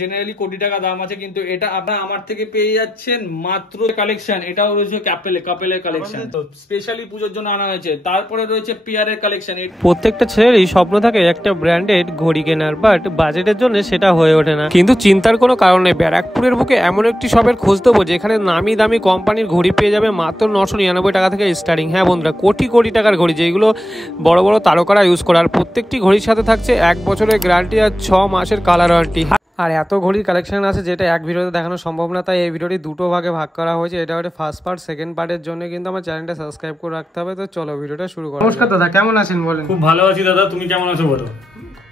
Generally কোটি টাকা দাম আছে, কিন্তু এটা আপনারা আমার থেকে পেয়ে যাচ্ছেন মাত্র কালেকশন। এটাও রয়েছে কাপেলের কালেকশন, স্পেশালি পুজোর জন্য আনা হয়েছে। তারপরে রয়েছে পিয়ারের কালেকশন। প্রত্যেকটা ছেলেরই স্বপ্ন থাকে একটা ব্র্যান্ডেড ঘড়ি কেনার, বাট বাজেটের জন্য সেটা হয়ে ওঠে না। কিন্তু চিন্তার কোনো কারণ নেই, ব্যারাকপুরের বুকে এমন একটি শপের খোঁজ দেবো যেখানে নামি দামি কোম্পানির ঘড়ি পেয়ে যাবে মাত্র 999 টাকা থেকে স্টার্টিং। হ্যাঁ বন্ধুরা, কোটি কোটি টাকার ঘড়ি যেগুলো বড় বড় তারকারা ইউজ করে। আর প্রত্যেকটি ঘড়ির সাথে থাকছে 1 বছরের গ্যারান্টি আর 6 মাসের কালার ওয়ারেন্টি। আর এত ঘড়ির কালেকশন আছে যেটা এক ভিডিওতে দেখানো সম্ভব না, তাই এই ভিডিওটি দুটো ভাগে ভাগ করা হয়েছে। এটা হচ্ছে ফার্স্ট পার্ট, সেকেন্ড পার্টের জন্য কিন্তু আমার চ্যানেলটা সাবস্ক্রাইব করে রাখতে হবে। তো চলো ভিডিওটা শুরু করা। নমস্কার দাদা, কেমন আছেন বলেন? খুব ভালো আছি দাদা, তুমি কেমন আছো বলো?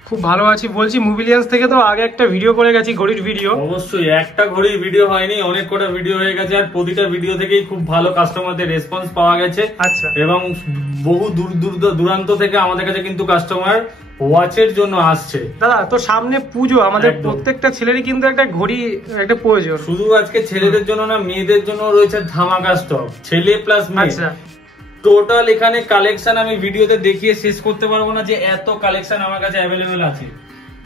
খুব ভালো আছি। বলছি মুভিলিয়ান্স থেকে তো আগে একটা ভিডিও করে গেছি, ঘড়ির ভিডিও। অবশ্যই, একটা ঘড়ির ভিডিও হয়নি, অনেক কটা ভিডিও হয়ে গেছে। আর প্রতিটা ভিডিও থেকেই খুব ভালো কাস্টমারদের রেসপন্স পাওয়া গেছে। আচ্ছা। এবং বহু দূরান্ত থেকে আমাদের কাছে কিন্তু কাস্টমার ওয়াচের জন্য আসছে। দাদা তো সামনে পুজো, আমাদের প্রত্যেকটা ছেলেরই কিন্তু একটা ঘড়ি একটা প্রয়োজন। শুধু আজকে ছেলেদের জন্য না, মেয়েদের জন্য রয়েছে ধামাকা স্টক, ছেলে প্লাস মেয়ে। আচ্ছা। টোটাল এখানে কালেকশন আমি ভিডিওতে দেখিয়ে শেষ করতে পারবো না যে এত কালেকশন আমার কাছে অ্যাভেলেবেল আছে।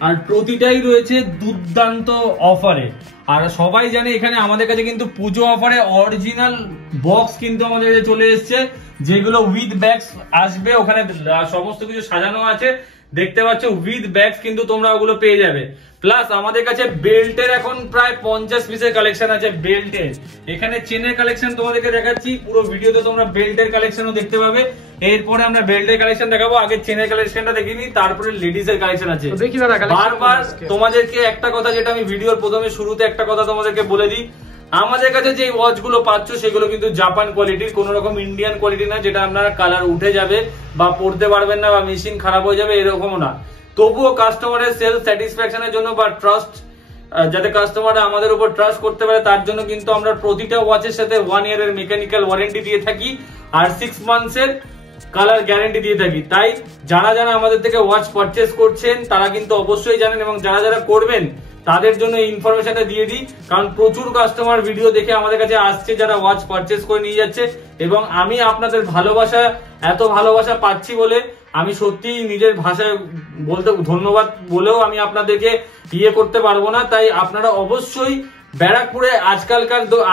আর প্রতিটাই রয়েছে দুর্দান্ত অফারে। আর সবাই জানে এখানে আমাদের কাছে কিন্তু পুজো অফারে অরিজিনাল বক্স কিন্তু আমাদের কাছে চলে এসেছে, যেগুলো উইথ ব্যাগস আসবে। ওখানে সমস্ত কিছু সাজানো আছে, দেখতে পাচ্ছ উইথ ব্যাগস কিন্তু তোমরা ওগুলো পেয়ে যাবে। প্লাস আমাদের কাছে বেল্টের এখন প্রায় 50 পিসের কালেকশন আছে। বেল্টের এখানে চেনের কালেকশন তোমাদেরকে দেখাচ্ছি, পুরো ভিডিওতে তোমরা বেল্টের কালেকশনও দেখতে পাবে। এরপরে আমরা বেল্টের কালেকশন দেখাবো, আগে চেনের কালেকশনটা দেখিনি, তারপরে লেডিস এর কালেকশন আছে। দেখি দাদা, বারবার তোমাদেরকে একটা কথা, যেটা আমি ভিডিওর প্রথমে শুরুতে একটা কথা তোমাদেরকে বলে দিই, আমাদের কাছে যে ওয়াচ গুলো পাচ্ছ সেগুলো কিন্তু জাপান কোয়ালিটির, কোন রকম ইন্ডিয়ান কোয়ালিটি না, যেটা আপনার কালার উঠে যাবে বা পড়তে পারবেন না বা মেশিন খারাপ হয়ে যাবে এরকমও না। তবুও কাস্টমারের সেলফ স্যাটিসফ্যাকশনের জন্য বা ট্রাস্ট, যাতে কাস্টমাররা আমাদের উপর ট্রাস্ট করতে পারে, তার জন্য কিন্তু আমরা প্রতিটা ওয়াচের সাথে 1 ইয়ারের মেকানিক্যাল ওয়ারেন্টি দিয়ে থাকি আর 6 মান্থসের কালার গ্যারান্টি দিয়ে থাকি। তাই যারা যারা আমাদের থেকে ওয়াচ পারচেস করছেন তারা কিন্তু অবশ্যই জানেন, এবং যারা যারা করবেন তাদের জন্য এই ইনফরমেশনটা দিয়ে দিই, কারণ প্রচুর কাস্টমার ভিডিও দেখে আমাদের কাছে আসছে যারা ওয়াচ পারচেস করে নিয়ে যাচ্ছে। এবং আমি আপনাদের ভালোবাসা, এত ভালোবাসা পাচ্ছি বলে আমি সত্যি নিজের ভাষায় বলতে ধন্যবাদ বলেও আমি আপনাদেরকে ইয়ে করতে পারবো না। তাই আপনারা অবশ্যই ব্যারাকপুরে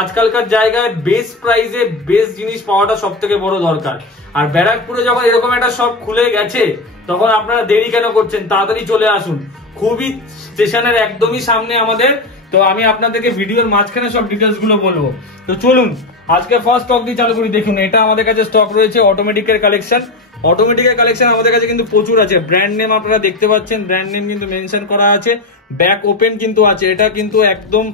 আজকালকার জায়গায় বেস্ট প্রাইসে বেস্ট জিনিস পাওয়াটা সব থেকে বড় দরকার। আর ব্যারাকপুরে যখন এরকম একটা শপ খুলে গেছে তখন আপনারা দেরি কেন করছেন? তাড়াতাড়ি চলে আসুন, খুবই স্টেশনের একদমই সামনে আমাদের। তো আমি আপনাদেরকে ভিডিওর মাঝখানে সব ডিটেলস গুলো বলবো। তো চলুন আজকে ফার্স্ট স্টক দিয়ে চালু করি। দেখুন, এটা আমাদের কাছে স্টক রয়েছে অটোমেটিকের কালেকশন। অটোমেটিকের কালেকশন আমাদের কাছে কিন্তু প্রচুর আছে। ব্র্যান্ড নেম আপনারা দেখতে পাচ্ছেন, ব্র্যান্ড নেম কিন্তু মেনশন করা আছে, ব্যাক ওপেন কিন্তু আছে। এটা কিন্তু একদম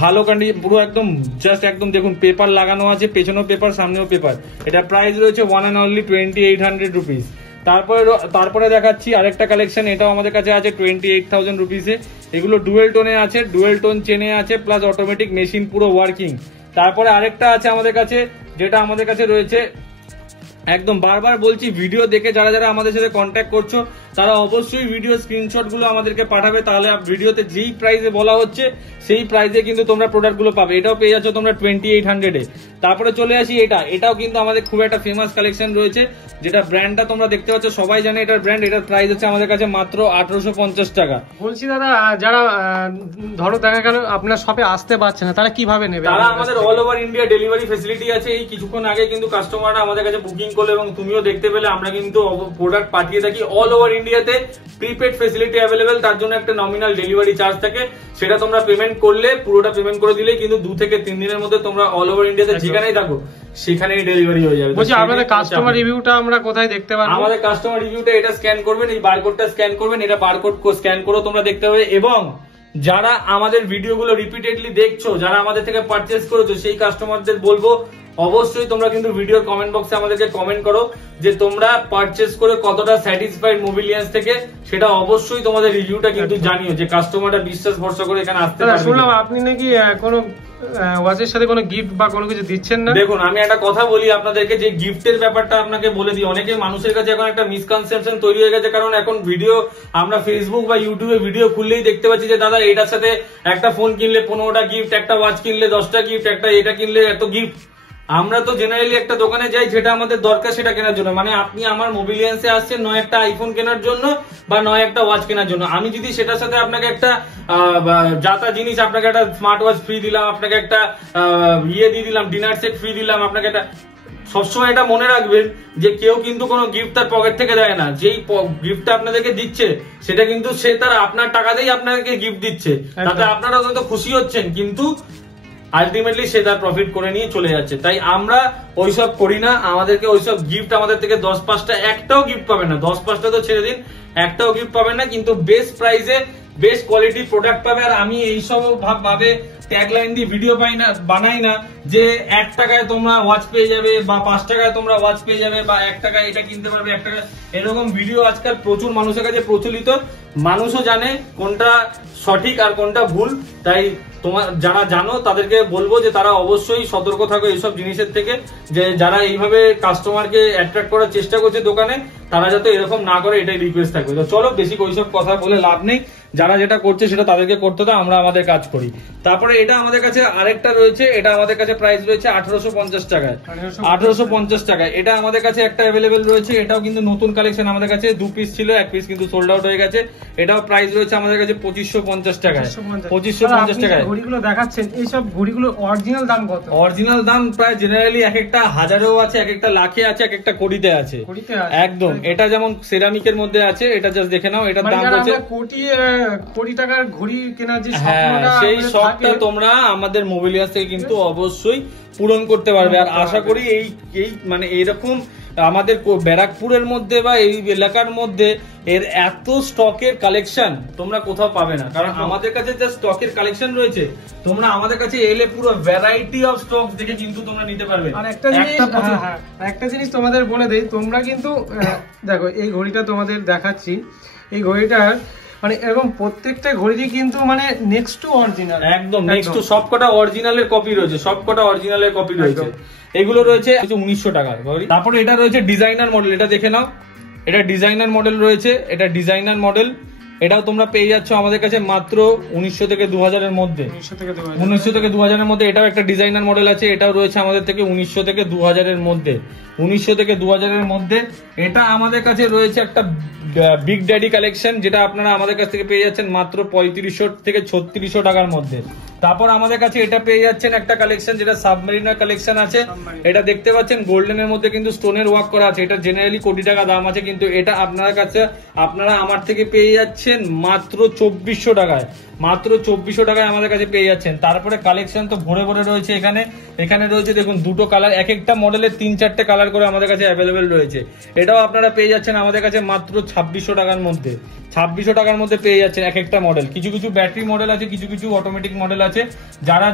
ভালো কন্ডিশন, পুরো একদম জাস্ট একদম দেখুন পেপার লাগানো আছে, পেছনেও পেপার সামনেও পেপার। এটা প্রাইস রয়েছে 1 and only 2800 রুপিস। তারপরে দেখাচ্ছি আরেকটা কালেকশন, এটাও আমাদের কাছে আছে 28,000 রুপিসে। এগুলো ডুয়েল টোনে আছে, ডুয়েল টোন চেনে আছে, প্লাস অটোমেটিক মেশিন পুরো ওয়ার্কিং। তারপরে আরেকটা আছে আমাদের কাছে, যেটা আমাদের কাছে রয়েছে একদম বারবার বলছি, ভিডিও দেখে যারা যারা আমাদের সাথে কন্ট্যাক্ট করছো তারা অবশ্যই ভিডিও স্ক্রিনশট গুলো আমাদেরকে পাঠাবে, তাহলে ভিডিওতে যেই প্রাইসে বলা হচ্ছে সেই প্রাইসে কিন্তু তোমরা প্রোডাক্ট গুলো পাবে। এটাও পেয়ে যাচ্ছ তোমরা 2800-এ। তারপরে চলে আসি এটাও কিন্তু আমাদের খুব একটা ফেমাস কালেকশন রয়েছে, যেটা ব্র্যান্ডটা তোমরা দেখতে পাচ্ছ, সবাই জানে এটার ব্র্যান্ড। এটার প্রাইস হচ্ছে আমাদের কাছে মাত্র 1850 টাকা। বলছি দাদা, যারা ধরো দেখা গেল আপনার শপে আসতে পারছে না, তারা কিভাবে নেবে? তারা আমাদের all over India delivery facility আছে। এই কিছুক্ষণ আগে কিন্তু কাস্টমাররা আমাদের কাছে বুকিং করলো এবং তুমিও দেখতে পেলে, আমরা কিন্তু প্রোডাক্ট পাঠিয়ে থাকি অল ওভার ইন্ডিয়াতে। প্রিপেড ফেসিলিটি অ্যাভেলেবেল, তার জন্য একটা নমিনাল ডেলিভারি চার্জ থাকে, সেটা তোমরা পেমেন্ট করলে, পুরোটা পেমেন্ট করে দিলেই কিন্তু 2 থেকে 3 দিনের মধ্যে তোমরা অল ওভার ইন্ডিয়াতে যেখানেই থাকো সেখানেই ডেলিভারি হয়ে যাবে। বলছি আপনাদের কাস্টমার রিভিউটা আমরা কোথায় দেখতে পারবো? আমাদের কাস্টমার রিভিউটা এটা স্ক্যান করবেন, এই বারকোডটা স্ক্যান করবেন, এটা বারকোড স্ক্যান করেও তোমরা দেখতে পাবে। এবং যারা আমাদের ভিডিওগুলো রিপিটেডলি দেখছো, যারা আমাদের থেকে পারচেস করেছো, সেই কাস্টমারদের বলবো অবশ্যই তোমরা কিন্তু ভিডিওর কমেন্ট বক্সে আমাদেরকে কমেন্ট করো যে তোমরা পারচেস করে কতটা স্যাটিসফাইড মোবিলিয়ান্স থেকে, সেটা অবশ্যই তোমাদের রিভিউটা কিন্তু জানিও, যে কাস্টমাররা বিশ্বাস ভরসা করে এখানে আসতে পারে। শুনলাম আপনি নাকি কোনো ওয়াচের সাথে কোনো গিফট বা কোনো কিছু দিচ্ছেন না। দেখুন, আমি একটা কথা বলি আপনাদেরকে, যে গিফটের ব্যাপারটা আপনাকে বলে দিই। অনেকে মানুষের কাছে এখন একটা মিসকনসেপশন তৈরি হয়ে গেছে, কারণ এখন ভিডিও আমরা ফেসবুক বা ইউটিউবে ভিডিও খুললেই দেখতে পাচ্ছি যে দাদা এটার সাথে একটা ফোন কিনলে 15টা গিফট, একটা ওয়াচ কিনলে 10টা গিফট, একটা এটা কিনলে এত গিফট। আমরা তো জেনারেলি একটা দোকানে যাই যেটা আমাদের দরকার সেটা কেনার জন্য, মানে আপনি আমার মোবিলিয়ান্সে আসছেন নয় একটা আইফোন কেনার জন্য বা নয় একটা ওয়াচ কেনার জন্য, আমি যদি সেটার সাথে আপনাকে একটা যাতা জিনিস, আপনাকে একটা স্মার্ট ওয়াচ ফ্রি দিলাম, আপনাকে একটা ইয়ে দিয়ে দিলাম, ডিনার সেট ফ্রি দিলাম, আপনাকে একটা, সবসময় এটা মনে রাখবেন যে কেউ কিন্তু কোনো গিফট তার পকেট থেকে দেয় না, যেই গিফটটা আপনাদেরকে দিচ্ছে সেটা কিন্তু সে তার আপনার টাকাতেই আপনাকে গিফট দিচ্ছে, তাতে আপনারা অন্তত খুশি হচ্ছেন, কিন্তু আলটিমেটলি সে তার প্রফিট করে নিয়ে চলে যাচ্ছে। তাই আমরা ওইসব করি না, আমাদেরকে ওইসব গিফট আমাদের থেকে 10-5টা একটাও গিফট পাবেন না, 10-5টা তো ছেড়ে দিন, একটাও গিফট পাবেন না, কিন্তু বেস্ট প্রাইসে বেস্ট কোয়ালিটি প্রোডাক্ট পাবে। আর আমি এইসব ভাবে ট্যাগলাইন দিয়ে ভিডিও বানাই না যে 1 টাকায় তোমরা ওয়াচ পেয়ে যাবে বা 5 টাকায় তোমরা ওয়াচ পেয়ে যাবে বা 1 টাকায় এটা কিনতে পারবে, 1 টাকা, এরকম ভিডিও আজকাল প্রচুর মানুষের কাছে প্রচলিত, মানুষও জানে কোনটা সঠিক আর কোনটা ভুল। তাই তোমার যারা জানো তাদেরকে বলবো যে তারা অবশ্যই সতর্ক থাকো এইসব জিনিসের থেকে, যে যারা এইভাবে কাস্টমারকে অ্যাট্রাক্ট করার চেষ্টা করছে দোকানে, তারা যাতে এরকম না করে, এটাই রিকোয়েস্ট থাকবে। তো চলো বেশি ওইসব কথা বলে লাভ নেই, যারা যেটা করছে সেটা তাদেরকে করতে দাও, আমরা আমাদের কাজ করি। তারপরে এটা আমাদের কাছে আরেকটা রয়েছে, এটা আমাদের কাছে প্রাইস রয়েছে 1850 টাকায়, 1850 টাকায়। এটা আমাদের কাছে একটা অ্যাভেলেবেল রয়েছে, এটাও কিন্তু নতুন কালেকশন, আমাদের কাছে 2 পিস ছিল, 1 পিস কিন্তু সোল্ড আউট হয়ে গেছে। এটাও প্রাইস রয়েছে আমাদের কাছে 2550 টাকায়, 2550 টাকায়। ঘড়িগুলো দেখাচ্ছেন, এইসব ঘড়িগুলো অরিজিনাল দাম কত? অরিজিনাল দাম প্রায় জেনারেলি এক একটা হাজারেও আছে, এক একটা লাখে আছে, এক একটা কোটিতে আছে, একদম। এটা যেমন সেরামিকের মধ্যে আছে, এটা জাস্ট দেখে নাও, এটার দাম হচ্ছে কোটি টাকার ঘড়ি কেনার যে স্বপ্নটা, সেই শখটা তোমরা আমাদের মোবিলিয়াস থেকে কিন্তু অবশ্যই পূরণ করতে পারবে। আর আশা করি এই মানে এইরকম আমাদের ব্যারাকপুরের মধ্যে বা এই এলাকার মধ্যে এর এত স্টকের কালেকশন তোমরা কোথাও পাবে না, কারণ আমাদের কাছে যে স্টকের কালেকশন রয়েছে, তোমরা আমাদের কাছে এলে পুরো ভ্যারাইটি অফ স্টক দেখে কিন্তু তোমরা নিতে পারবে। আর একটা জিনিস তোমাদের বলে দেই, তোমরা কিন্তু দেখো এই ঘড়িটা তোমাদের দেখাচ্ছি, এই ঘড়িটার মানে এরকম প্রত্যেকটা ঘড়িরই কিন্তু মানে নেক্সট টু অরিজিনাল, একদম নেক্সট টু, সবকটা অরিজিনালের কপি রয়েছে, সবকটা অরিজিনালের কপি রয়েছে। এগুলো রয়েছে 1900 টাকার। তারপরে এটা রয়েছে ডিজাইনার মডেল, এটা দেখে নাও, এটা ডিজাইনার মডেল রয়েছে, এটা ডিজাইনার মডেল, এটাও তোমরা পেয়ে যাচ্ছ আমাদের কাছে মাত্র 1900 থেকে 2000 এর মধ্যে, 1900 থেকে 2000 এর মধ্যে। এটাও একটা ডিজাইনার মডেল আছে, এটাও রয়েছে আমাদের থেকে 1900 থেকে 2000 এর মধ্যে, 1900 থেকে 2000 এর মধ্যে। এটা আমাদের কাছে রয়েছে একটা বিগ ড্যাডি কালেকশন, যেটা আপনারা আমাদের কাছ থেকে পেয়ে যাচ্ছেন মাত্র 3500 থেকে 3600 টাকার মধ্যে। তারপর আমাদের কাছে এটা পেয়ে যাচ্ছেন একটা কালেকশন যেটা সাবমেরিনার কালেকশন আছে, এটা দেখতে পাচ্ছেন গোল্ডেনের মধ্যে কিন্তু স্টোনের ওয়ার্ক করা আছে, এটা জেনারেলি কোটি টাকা দাম আছে, কিন্তু এটা আপনারা আমার থেকে পেয়ে যাচ্ছেন মাত্র 2400 টাকায়, মাত্র 2400 টাকায় আমাদের কাছে পেয়ে যাচ্ছেন। তারপরে কালেকশন তো ভরে ভরে রয়েছে এখানে রয়েছে দেখুন দুটো কালার, এক একটা মডেলের 3-4টে কালার করে আমাদের কাছে অ্যাভেলেবেল রয়েছে। এটাও আপনারা পেয়ে যাচ্ছেন আমাদের কাছে মাত্র 2600 টাকার মধ্যে, 2600 টাকার মধ্যে পেয়ে যাচ্ছেন এক একটা মডেল। কিছু কিছু ব্যাটারি মডেল আছে, কিছু কিছু অটোমেটিক মডেল আছে,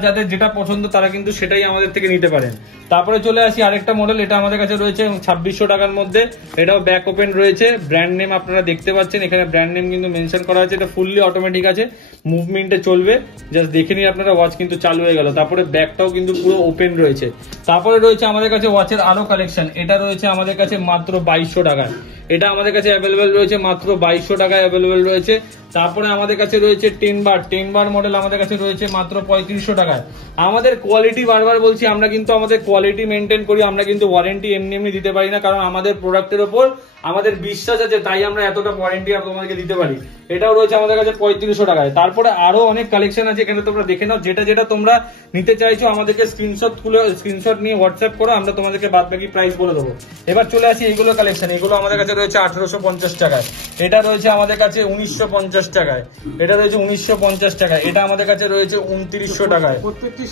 যাদের যেটা পছন্দ তারা কিন্তু সেটাই আমাদের থেকে নিতে পারেন। তারপরে চলে আসি আরেকটা মডেল, এটা আমাদের কাছে রয়েছে 2600 টাকার মধ্যে, এটাও ব্যাক ওপেন রয়েছে, ব্র্যান্ড নেম আপনারা দেখতে পাচ্ছেন, এখানে ব্র্যান্ড নেম কিন্তু মেনশন করা আছে, এটা ফুললি অটোমেটিক আছে, মুভমেন্টে চলবে, জাস্ট দেখে নিয়ে আপনারা ওয়াচ কিন্তু চালু হয়ে গেল। তারপরে ব্যাকটাও কিন্তু পুরো ওপেন রয়েছে। তারপরে রয়েছে আমাদের কাছে ওয়াচের আরো কালেকশন, এটা রয়েছে আমাদের কাছে মাত্র 2200 টাকায়, এটা আমাদের কাছে অ্যাভেলেবেল রয়েছে মাত্র 2200 টাকায় অ্যাভেলেবেল রয়েছে। তারপরে আমাদের কাছে রয়েছে 10 বার মডেল, আমাদের কাছে রয়েছে মাত্র 3500 টাকায়। আমাদের কোয়ালিটি বারবার বলছি, আমরা কিন্তু আমাদের কোয়ালিটি মেনটেন করি, আমরা কিন্তু ওয়ারেন্টি এমনি দিতে পারি না, কারণ আমাদের প্রোডাক্টের ওপর আমাদের বিশ্বাস আছে, তাই আমরা এতটা ওয়ারেন্টি তোমাদেরকে দিতে পারি। এটাও রয়েছে আমাদের কাছে 3500 টাকায়। তারপরে আরো অনেক কালেকশন আছে, এখানে তোমরা দেখে নাও, যেটা তোমরা নিতে চাইছো আমাদেরকে স্ক্রিনশট নিয়ে হোয়াটসঅ্যাপ করো, আমরা তোমাদেরকে বাদ বাকি প্রাইস বলে দেবো। এবার চলে আসি এইগুলো কালেকশন, এগুলো আমাদের কাছে রয়েছে 1850 টাকায়, এটা রয়েছে আমাদের কাছে 1950 টাকায়, এটা রয়েছে 1950 টাকায়, এটা আমাদের কাছে রয়েছে 2900 টাকায়, প্রত্যেকটির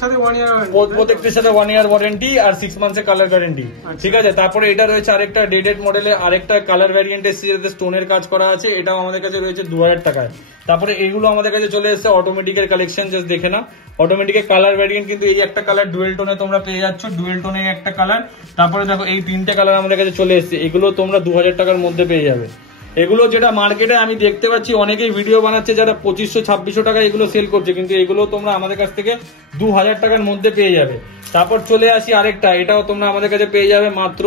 সাথে 1 ইয়ার ওয়ারেন্টি আর 6 মান্থসের কালার গ্যারেন্টি, ঠিক আছে। তারপরে এটা রয়েছে আরেকটা ডেডেড মডেলের আরেকটা কালার ভ্যারিয়েন্ট এসেছে, যেটাতে স্টোনের কাজ করা আছে, এটাও আমাদের কাছে রয়েছে 2000 টাকায়। তারপরে এইগুলো আমাদের কাছে চলে এসেছে অটোমেটিকের কালেকশন, জাস্ট দেখে না, অটোমেটিকের কালার ভ্যারিয়েন্ট কিন্তু এই একটা কালার ডুয়েল টোনে তোমরা পেয়ে যাচ্ছ, ডুয়েল টোনে একটা কালার। তারপরে দেখো এই 3টে কালার আমাদের কাছে চলে এসেছে, এগুলো তোমরা 2000 টাকার মধ্যে পেয়ে যাবে। এগুলো যেটা মার্কেটে আমি দেখতে পাচ্ছি অনেকেই ভিডিও বানাচ্ছে যারা 2500-2600 টাকা এগুলো সেল করছে, কিন্তু এগুলো তোমরা আমাদের কাছ থেকে 2000 টাকার মধ্যে পেয়ে যাবে। তারপর চলে আসি আরেকটা, এটাও তোমরা আমাদের কাছে পেয়ে যাবে মাত্র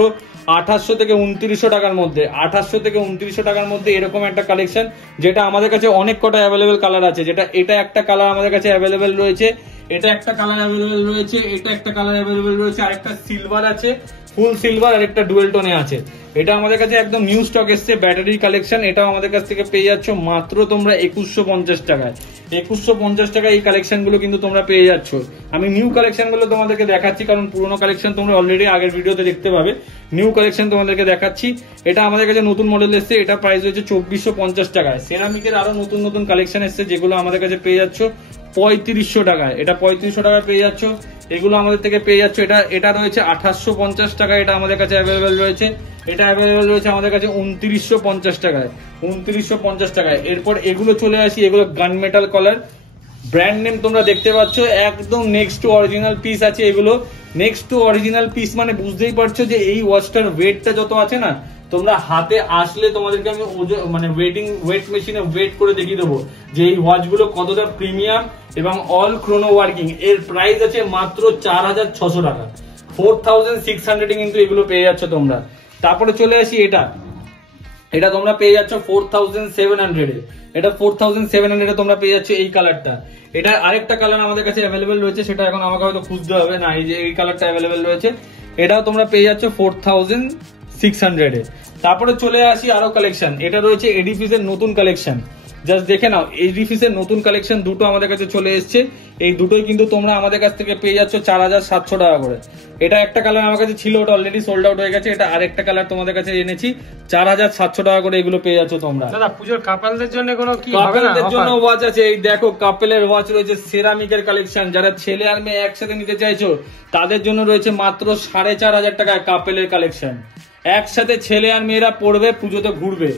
2800 থেকে 2900 টাকার মধ্যে, 2800 থেকে 2900 টাকার মধ্যে এরকম একটা কালেকশন, যেটা আমাদের কাছে অনেক কটা অ্যাভেলেবেল কালার আছে। যেটা এটা একটা কালার আমাদের কাছে অ্যাভেলেবেল রয়েছে, এটা একটা কালার অ্যাভেলেবেল রয়েছে, এটা একটা কালার অ্যাভেলেবেল রয়েছে, আরেকটা সিলভার আছে, ফুল সিলভার, আর একটা ডুয়েল টোনে আছে। এটা আমাদের কাছে একদম নিউ স্টক এসছে, ব্যাটারি কালেকশন। এটাও আমাদের কাছ থেকে পেয়ে যাচ্ছ মাত্র তোমরা 2150 টাকায়। 2150 টাকায় এই কালেকশন গুলো কিন্তু তোমরা পেয়ে যাচ্ছ। আমি নিউ কালেকশন গুলো তোমাদেরকে দেখাচ্ছি, কারণ পুরোনো কালেকশন তোমরা অলরেডি আগের ভিডিওতে দেখতে পাবে। নিউ কালেকশন তোমাদেরকে দেখাচ্ছি। এটা আমাদের কাছে নতুন মডেল এসছে, এটা প্রাইস হচ্ছে 2450 টাকায়। সেরামিকের আরো নতুন নতুন কালেকশন এসছে, যেগুলো আমাদের কাছে পেয়ে যাচ্ছ 3500 টাকায়। এটা 3500 টাকায় পেয়ে যাচ্ছ, এগুলো আমাদের থেকে পেয়ে যাচ্ছ। এটা রয়েছে 2850 টাকায়, এটা আমাদের কাছে অ্যাভেলেবেল রয়েছে। এটা অ্যাভেলেবেল রয়েছে আমাদের কাছে 2950 টাকায়, 2950 টাকায়। এরপর এগুলো চলে আসি, এগুলো গান মেটাল কলার, ব্র্যান্ড নেম তোমরা দেখতে পাচ্ছ, একদম নেক্সট টু অরিজিনাল পিস আছে এগুলো। নেক্সট টু অরিজিনাল পিস মানে বুঝতেই পারছো যে এই ওয়াচটার ওয়েটটা যত আছে না, তোমরা হাতে আসলে তোমাদেরকে আমি মানে ওয়েট মেশিনে ওয়েট করে দেখিয়ে দেবো যে এই ওয়াচ গুলো কতটা প্রিমিয়াম এবং অল ক্রোনো ওয়ার্কিং। এর প্রাইস আছে মাত্র 4600 টাকা, 4600 কিন্তু এগুলো পেয়ে যাচ্ছ তোমরা। তারপরে চলে আসি এটা তোমরা পেয়ে যাচ্ছ 4700 এ। এটা 4700 এ তোমরা পেয়ে যাচ্ছ এই কালারটা। এটা আরেকটা কালার আমাদের কাছে অ্যাভেলেবেল রয়েছে, সেটা এখন আমাকে হয়তো খুঁজতে হবে না, এই যে এই কালারটা অ্যাভেলেবেল রয়েছে। এটাও তোমরা পেয়ে যাচ্ছ 4600 এ। তারপরে চলে আসি আরো কালেকশন, এটা রয়েছে এডিফিসের নতুন কালেকশন। জাস্ট দেখে নাও, এডিফিসের নতুন কালেকশন দুটো আমাদের কাছে চলে এসছে। এই দুটোই কিন্তু তোমরা আমাদের কাছ থেকে পেয়ে যাচ্ছ 4700 টাকা করে। এটা একটা কালার আমার কাছে ছিল, ওটা অলরেডি সোল্ড আউট হয়ে গেছে। এটা আরেকটা কালার তোমাদের কাছে এনেছি, 4700 টাকা করে এগুলো পেয়ে যাচ্ছ তোমরা। দাদা পুজোর কাপলদের জন্য কোনো কি হবে না? কাপলদের জন্য ওয়াচ আছে, এই দেখো কাপলের ওয়াচ রয়েছে, সেরামিকের কালেকশন। যারা ছেলে আর মেয়ে একসাথে নিতে চাইছো তাদের জন্য রয়েছে মাত্র 4500 টাকায় কাপলের কালেকশন। একসাথে ছেলে আর মেয়েরা পড়বে, পুজোতে ঘুরবে।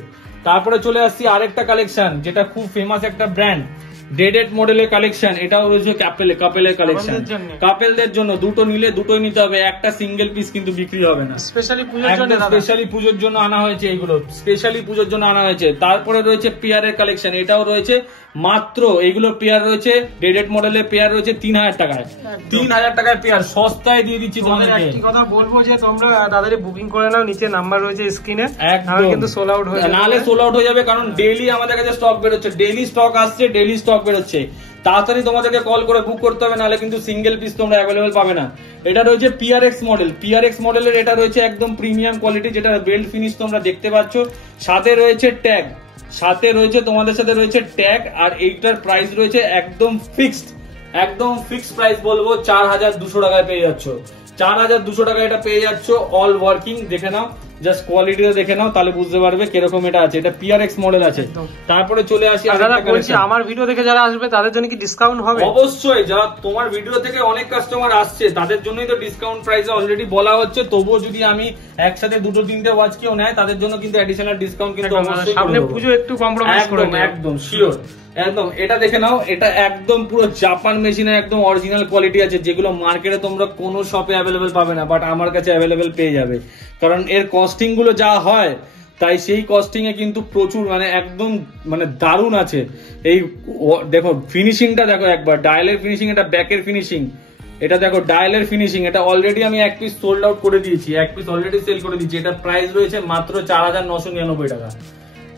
তারপরে চলে আসছি আরেকটা কালেকশন, যেটা খুব ফেমাস একটা ব্র্যান্ড, ডেডেড মডেলের কালেকশন। এটাও রয়েছে কাপেলের কালেকশন। কাপেলদের জন্য দুটো নিলে দুটোই নিতে হবে, একটা সিঙ্গেল পিস কিন্তু বিক্রি হবে না। স্পেশালি পুজোর জন্য আনা হয়েছে, এইগুলো স্পেশালি পুজোর জন্য আনা হয়েছে। তারপরে রয়েছে পেয়ারের কালেকশন, এটাও রয়েছে মাত্র, এগুলো পেয়ার রয়েছে ডেডেড মডেলের পেয়ার রয়েছে 3000 টাকায়। 3000 টাকায় পেয়ার সস্তায় দিয়ে দিচ্ছি তোমাদেরকে। একটি কথা বলবো যে তোমরা তাড়াতাড়ি বুকিং করে নাও, নিচে নাম্বার রয়েছে স্ক্রিনে, নাহলে কিন্তু সোল আউট হয়ে যাবে। নাহলে সোল আউট হয়ে যাবে, কারণ ডেইলি আমাদের কাছে স্টক বেরোচ্ছে, ডেইলি স্টক আসছে, ডেইলি স্টক বেরোচ্ছে। তাড়াতাড়ি তোমাদেরকে কল করে বুক করতে হবে, নাহলে কিন্তু সিঙ্গেল পিস তোমরা অ্যাভেলেবেল পাবে না। এটা রয়েছে পিআরএক্স মডেল, পিআরএক্স মডেলের এটা রয়েছে একদম প্রিমিয়াম কোয়ালিটি, যেটা বেল্ট ফিনিশ তোমরা দেখতে পাচ্ছ। সাথে রয়েছে ট্যাগ, সাথে রয়েছে তোমাদের সাথে রয়েছে ট্যাগ, আর এইটার প্রাইস রয়েছে একদম ফিক্সড প্রাইস বলবো 4200 টাকায় পেয়ে যাচ্ছ। 4200 টাকা এটা পেয়ে যাচ্ছ, অল ওয়ার্কিং। দেখে নাও, জাস্ট কোয়ালিটিটা দেখে নাও, তাহলে বুঝতে পারবে কিরকম এটা আছে। এটা পিআরএক্স মডেল আছে। তারপরে চলে আসি আমার ভিডিও দেখে যারা আসবে তাদের জন্য কি ডিসকাউন্ট হবে? অবশ্যই, যারা তোমার ভিডিও থেকে অনেক কাস্টমার আসছে তাদের জন্যই তো ডিসকাউন্ট প্রাইসে অলরেডি বলা হচ্ছে। তবুও যদি আমি একসাথে দুটো তিনটে ওয়াচ কেউ নেয় তাদের জন্য কিন্তু অ্যাডিশনাল ডিসকাউন্ট কিন্তু অবশ্যই সামনে পুজো একটু কম্প্রোমাইজ করে একদম শিওর। একদম এটা দেখে নাও, এটা একদম পুরো জাপান মেশিনের একদম অরিজিনাল কোয়ালিটি আছে, যেগুলো মার্কেটে তোমরা কোনো শপে অ্যাভেলেবেল পাবে না, বাট আমার কাছে অ্যাভেলেবেল পেয়ে যাবে। কারণ এর কস্টিং গুলো যা হয়, তাই সেই কস্টিং এ কিন্তু প্রচুর একদম দারুণ আছে। এই দেখো ফিনিশিংটা দেখো একবার, ডায়ালের ফিনিশিং, এটা ব্যাকের ফিনিশিং, এটা দেখো ডায়ালের ফিনিশিং। এটা অলরেডি আমি এক পিস সোল্ড আউট করে দিয়েছি, এক পিস অলরেডি সেল করে দিয়েছি। এটার প্রাইস রয়েছে মাত্র 4999 টাকা।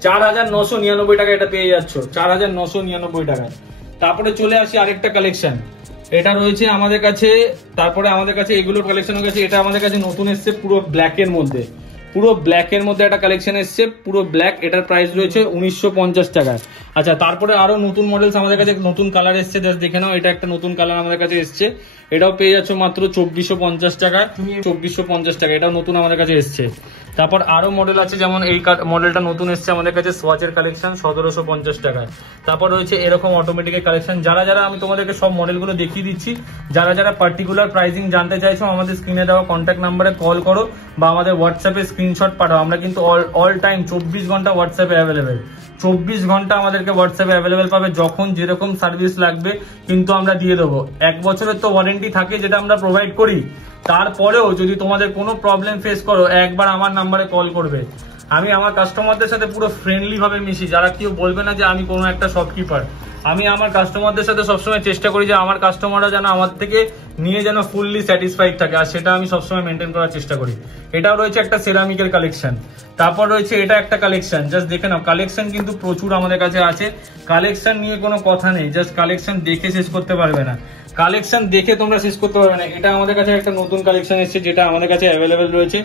4999 টাকা এটা পেয়ে যাচ্ছ, 4999 টাকায়। তারপরে চলে আসি আরেকটা কালেকশন, এটা রয়েছে আমাদের কাছে। তারপরে আমাদের কাছে এগুলোর কালেকশন হয়েছে, এটা আমাদের কাছে নতুন এসছে পুরো ব্ল্যাকের মধ্যে, পুরো ব্ল্যাকের মধ্যে একটা কালেকশন এসছে, পুরো ব্ল্যাক। এটার প্রাইস রয়েছে 1950 টাকায়। আচ্ছা, তারপরে আরো নতুন মডেলস আমাদের কাছে, নতুন কালার এসছে, জাস্ট দেখে নাও। এটা একটা নতুন কালার আমাদের কাছে এসছে, এটাও পেয়ে যাচ্ছ মাত্র 2450 টাকায়। 2450 টাকা, এটাও নতুন আমাদের কাছে এসছে। তারপর আরো মডেল আছে, যেমন এই মডেলটা নতুন এসছে আমাদের কাছে, সোয়াচের কালেকশন 1750 টাকায়। তারপর রয়েছে এরকম অটোমেটিকের কালেকশন। যারা আমি তোমাদেরকে সব মডেলগুলো দেখিয়ে দিচ্ছি, যারা পার্টিকুলার প্রাইসিং জানতে চাইছো, আমাদের স্ক্রিনে দেওয়া কন্ট্যাক্ট নাম্বারে কল করো বা আমাদের হোয়াটসঅ্যাপে স্ক্রিনশট পাঠাও। আমরা কিন্তু অল টাইম 24 ঘন্টা হোয়াটসঅ্যাপে অ্যাভেলেবেল, 24 ঘন্টা আমাদেরকে হোয়াটসঅ্যাপে অ্যাভেলেবেল পাবে। যখন যেরকম সার্ভিস লাগবে কিন্তু আমরা দিয়ে দেবো। 1 বছরের তো ওয়ারেন্টি থাকে, যেটা আমরা প্রোভাইড করি। তারপরেও যদি তোমাদের কোনো প্রবলেম ফেস করো, একবার আমার নাম্বারে কল করবে। আমি আমার কাস্টমারদের সাথে পুরো ফ্রেন্ডলি ভাবে মিশি, যারা কেউ বলবে না যে আমি কোনো একটা শপকিপার। আমি আমার কাস্টমারদের সাথে সবসময় চেষ্টা করি যে আমার কাস্টমাররা যেন আমার থেকে নিয়ে যেন ফুললি স্যাটিসফাইড থাকে, আর সেটা আমি সবসময় মেনটেন করার চেষ্টা করি। এটাও রয়েছে একটা সেরামিকের কালেকশন। তারপর রয়েছে এটা একটা কালেকশন, জাস্ট দেখে নাও, কালেকশন কিন্তু প্রচুর আমাদের কাছে আছে, কালেকশন নিয়ে কোনো কথা নেই, জাস্ট কালেকশন দেখে শেষ করতে পারবে না, কালেকশন দেখে তোমরা শেষ করতে পারবে না। এটা আমাদের কাছে একটা নতুন কালেকশন এসেছে, যেটা আমাদের কাছে অ্যাভেলেবেল রয়েছে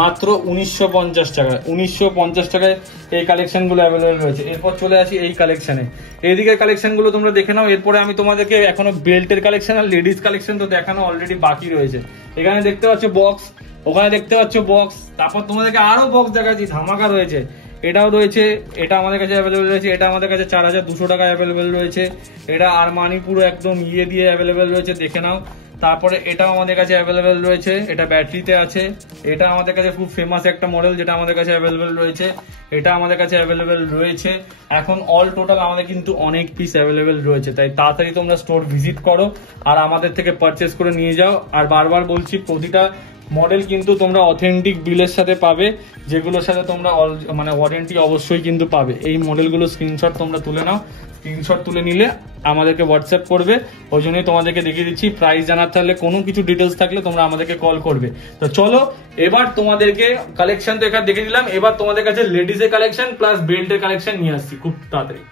মাত্র 1950 টাকায়। 1950 টাকায় এই কালেকশন গুলো অ্যাভেলেবেল রয়েছে। এরপর চলে আসি এই কালেকশনে, এইদিকের কালেকশন গুলো তোমরা দেখে নাও। এরপরে আমি তোমাদেরকে এখনো বেল্টের কালেকশন আর লেডিস কালেকশন তো দেখানো অলরেডি বাকি রয়েছে। এখানে দেখতে পাচ্ছ বক্স, ওখানে দেখতে পাচ্ছ বক্স, তারপর তোমাদেরকে আরো বক্স দেখাচ্ছি, ধামাকা রয়েছে। এটাও রয়েছে, এটা আমাদের কাছে অ্যাভেলেবেল রয়েছে, এটা আমাদের কাছে 4200 টাকায় অ্যাভেলেবেল রয়েছে। এটা আরমানি পুরো একদম দিয়ে অ্যাভেলেবেল রয়েছে, দেখে নাও। তারপরে এটাও আমাদের কাছে অ্যাভেলেবেল রয়েছে, এটা ব্যাটারিতে আছে। এটা আমাদের কাছে খুব ফেমাস একটা মডেল, যেটা আমাদের কাছে অ্যাভেলেবেল রয়েছে। এটা আমাদের কাছে অ্যাভেলেবেল রয়েছে। এখন অল টোটাল আমাদের কিন্তু অনেক পিস অ্যাভেলেবেল রয়েছে, তাই তাড়াতাড়ি তোমরা স্টোর ভিজিট করো আর আমাদের থেকে পারচেস করে নিয়ে যাও। আর বারবার বলছি, প্রতিটা মডেল কিন্তু তোমরা অথেন্টিক বিলের সাথে পাবে, যেগুলোর সাথে তোমরা মানে ওয়ারেন্টি অবশ্যই কিন্তু পাবে। এই মডেলগুলো স্ক্রিনশট তোমরা তুলে নাও, স্ক্রিনশট তুলে নিলে আমাদেরকে হোয়াটসঅ্যাপ করবে, ওই জন্যই তোমাদেরকে দেখিয়ে দিচ্ছি। প্রাইস জানার থাকলে, কোনো কিছু ডিটেলস থাকলে তোমরা আমাদেরকে কল করবে। তো চলো, এবার তোমাদেরকে কালেকশন তো এখানে দেখে নিলাম, এবার তোমাদের কাছে লেডিসের কালেকশন প্লাস বেল্টের কালেকশন নিয়ে আসছি খুব তাড়াতাড়ি।